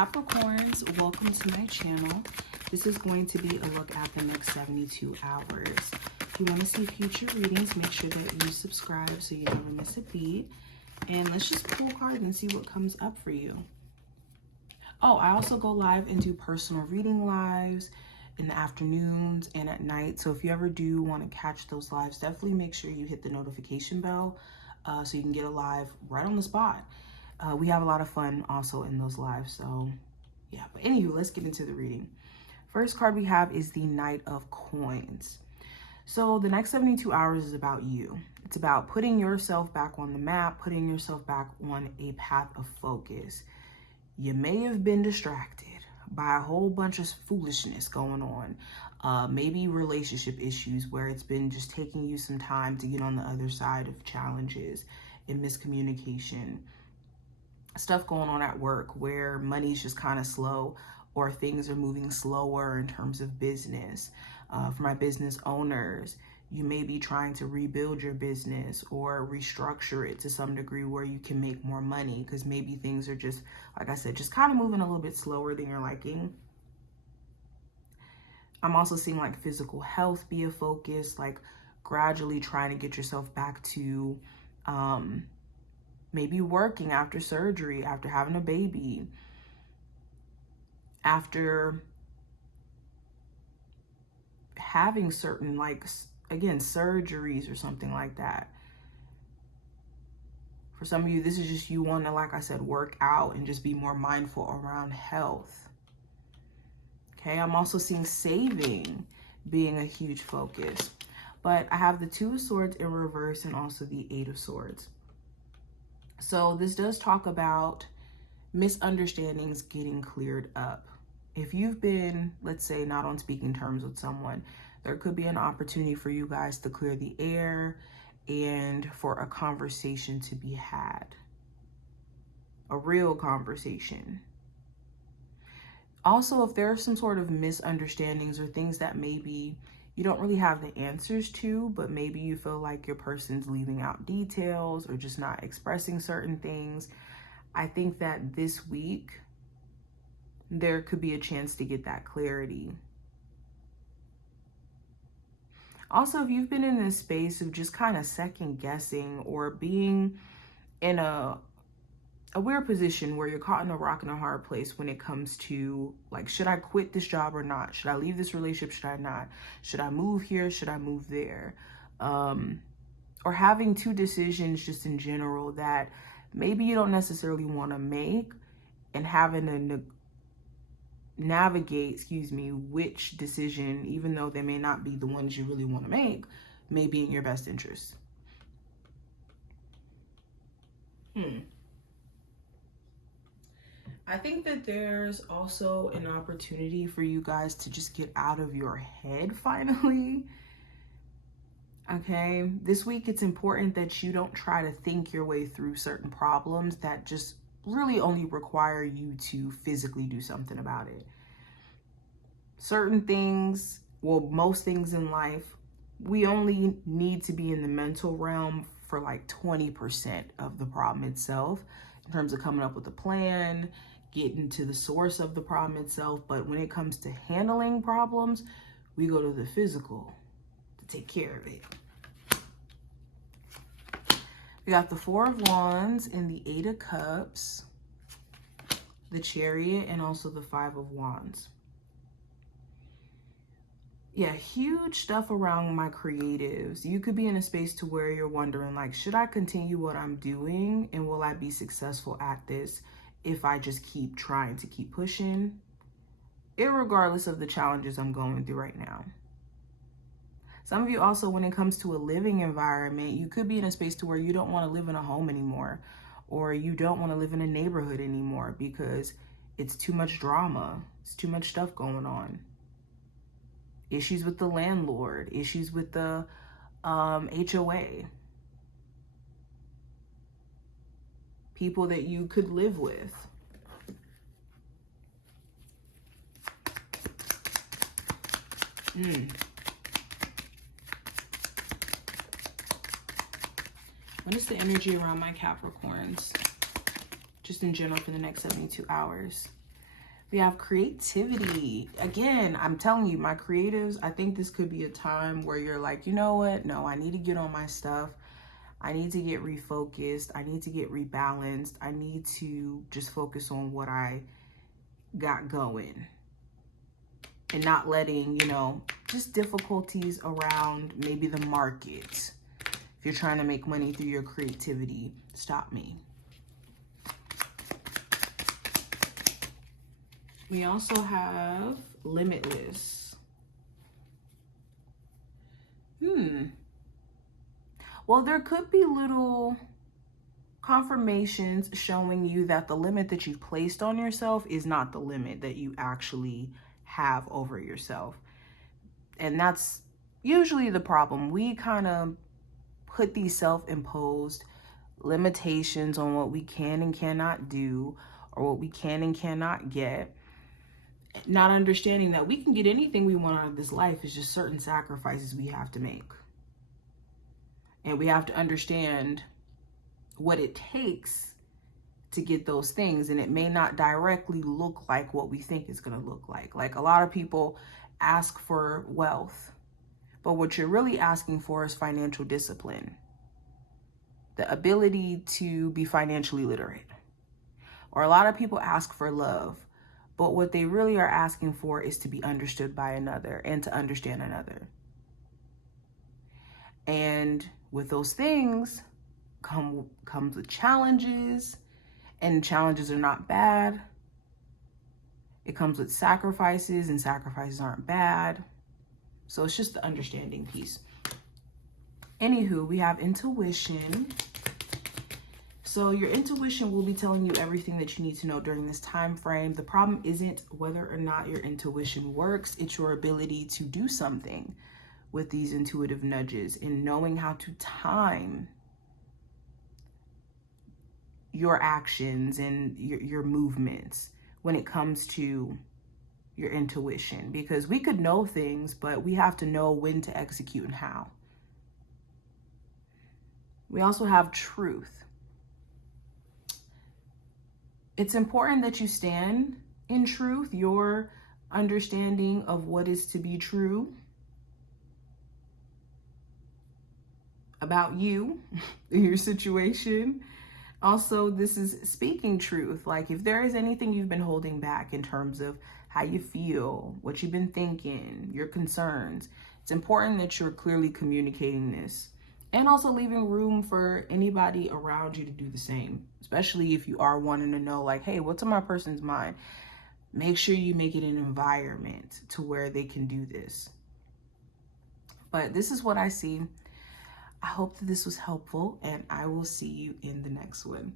Capricorns, welcome to my channel. This is going to be a look at the next 72 hours. If you want to see future readings, make sure that you subscribe so you never miss a beat. And let's just pull cards and see what comes up for you. Oh, I also go live and do personal reading lives in the afternoons and at night. So if you ever do want to catch those lives, definitely make sure you hit the notification bell so you can get a live right on the spot. We have a lot of fun also in those lives. So yeah, but anywho, let's get into the reading. First card we have is the Knight of Coins. So the next 72 hours is about you. It's about putting yourself back on the map, putting yourself back on a path of focus. You may have been distracted by a whole bunch of foolishness going on. Maybe relationship issues where it's been just taking you some time to get on the other side of challenges and miscommunication. Stuff going on at work where money's just kind of slow or things are moving slower in terms of business. For my business owners, you may be trying to rebuild your business or restructure it to some degree where you can make more money because maybe things are just, like I said, just kind of moving a little bit slower than you're liking. I'm also seeing like physical health be a focus, like gradually trying to get yourself back to maybe working after surgery, after having a baby, after having certain, like, again, surgeries or something like that. For some of you, this is just you want to, like I said, work out and just be more mindful around health. Okay, I'm also seeing saving being a huge focus. But I have the Two of Swords in reverse and also the Eight of Swords. So this does talk about misunderstandings getting cleared up. If you've been, let's say, not on speaking terms with someone, there could be an opportunity for you guys to clear the air and for a conversation to be had. A real conversation. Also, if there are some sort of misunderstandings or things that maybe you don't really have the answers to, but maybe you feel like your person's leaving out details or just not expressing certain things, I think that this week there could be a chance to get that clarity. Also, if you've been in this space of just kind of second guessing or being in a weird position where you're caught in a rock and a hard place when it comes to, like, should I quit this job or not? Should I leave this relationship? Should I not? Should I move here? Should I move there? Or having two decisions just in general that maybe you don't necessarily want to make, and having to navigate, which decision, even though they may not be the ones you really want to make, may be in your best interest. I think that there's also an opportunity for you guys to just get out of your head finally. Okay, this week it's important that you don't try to think your way through certain problems that just really only require you to physically do something about it. Certain things, well, most things in life, we only need to be in the mental realm for like 20% of the problem itself in terms of coming up with a plan, getting to the source of the problem itself. But when it comes to handling problems, we go to the physical to take care of it. We got the Four of Wands and the Eight of Cups, the Chariot, and also the Five of Wands. Yeah, huge stuff around my creatives. You could be in a space to where you're wondering, like, should I continue what I'm doing? And will I be successful at this if I just keep trying to keep pushing, irregardless of the challenges I'm going through right now? Some of you also, when it comes to a living environment, you could be in a space to where you don't want to live in a home anymore, or you don't want to live in a neighborhood anymore because it's too much drama. It's too much stuff going on. Issues with the landlord, issues with the HOA. People that you could live with. What is the energy around my Capricorns? Just in general for the next 72 hours. We have creativity. Again, I'm telling you, my creatives, I think this could be a time where you're like, you know what? No, I need to get on my stuff. I need to get refocused. I need to get rebalanced. I need to just focus on what I got going and not letting, you know, just difficulties around maybe the market. If you're trying to make money through your creativity, stop me. We also have limitless. Well, there could be little confirmations showing you that the limit that you've placed on yourself is not the limit that you actually have over yourself. And that's usually the problem. We kind of put these self-imposed limitations on what we can and cannot do, or what we can and cannot get, not understanding that we can get anything we want out of this life. It's just certain sacrifices we have to make. And we have to understand what it takes to get those things. And it may not directly look like what we think it's going to look like. Like, a lot of people ask for wealth, but what you're really asking for is financial discipline, the ability to be financially literate. Or a lot of people ask for love, but what they really are asking for is to be understood by another and to understand another. And with those things comes with challenges, and challenges are not bad. It comes with sacrifices, and sacrifices aren't bad. So it's just the understanding piece. Anywho, we have intuition. So your intuition will be telling you everything that you need to know during this time frame. The problem isn't whether or not your intuition works. It's your ability to do something with these intuitive nudges and knowing how to time your actions and your movements when it comes to your intuition. Because we could know things, but we have to know when to execute and how. We also have truth. It's important that you stand in truth, your understanding of what is to be true about you, your situation. Also, this is speaking truth. Like, if there is anything you've been holding back in terms of how you feel, what you've been thinking, your concerns, it's important that you're clearly communicating this, and also leaving room for anybody around you to do the same, especially if you are wanting to know, like, hey, what's on my person's mind? Make sure you make it an environment to where they can do this. But this is what I see. I hope that this was helpful, and I will see you in the next one.